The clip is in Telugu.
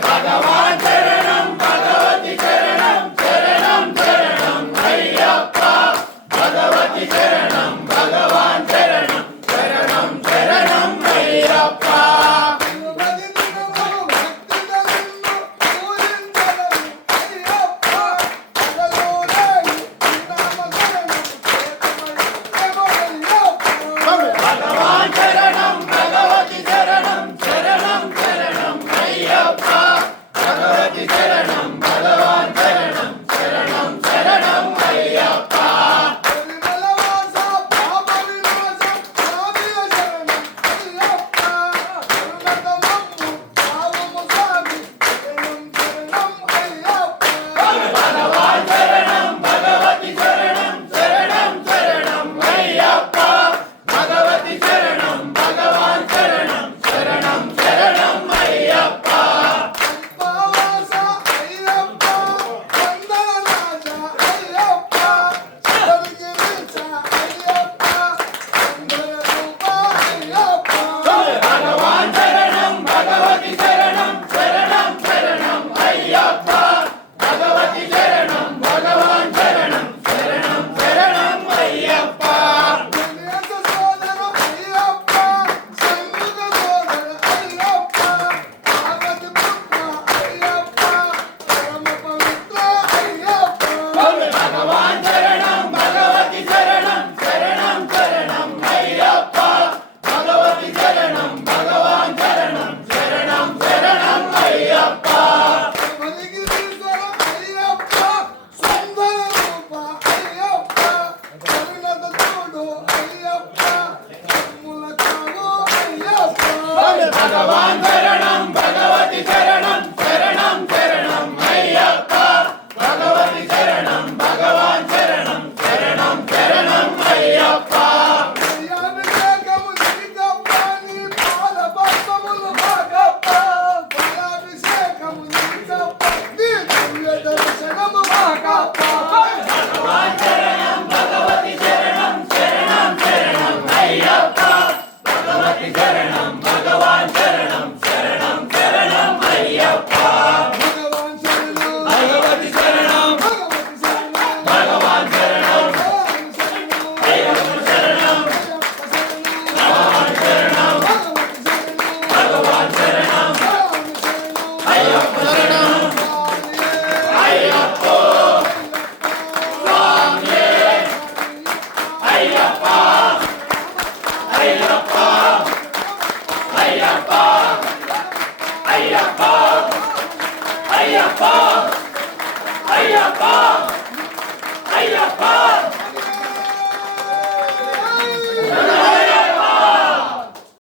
భగవాన్ శరణం భగవతి శరణం శరణం శరణం అయ్యప్ప భగవతి శరణం భగవాన్ శరణం శరణం శరణం అయ్యప్ప భగవాన్ శరణం భగవతి శరణం శరణం శరణం అయ్యప్ప భగవతి శరణం భగవాన్ శరణం శరణం శరణం అయ్యప్ప భగవతి శరణం భగవాన్ శరణం అయ్యప్ప శరణం భగవాన్ శరణం భగవాన్ శరణం అయ్యప్ప శరణం అయ్యప్ప స్వామి అయ్యప్ప అయ్యప్ప అయ్యప్ప అయ్యప్ప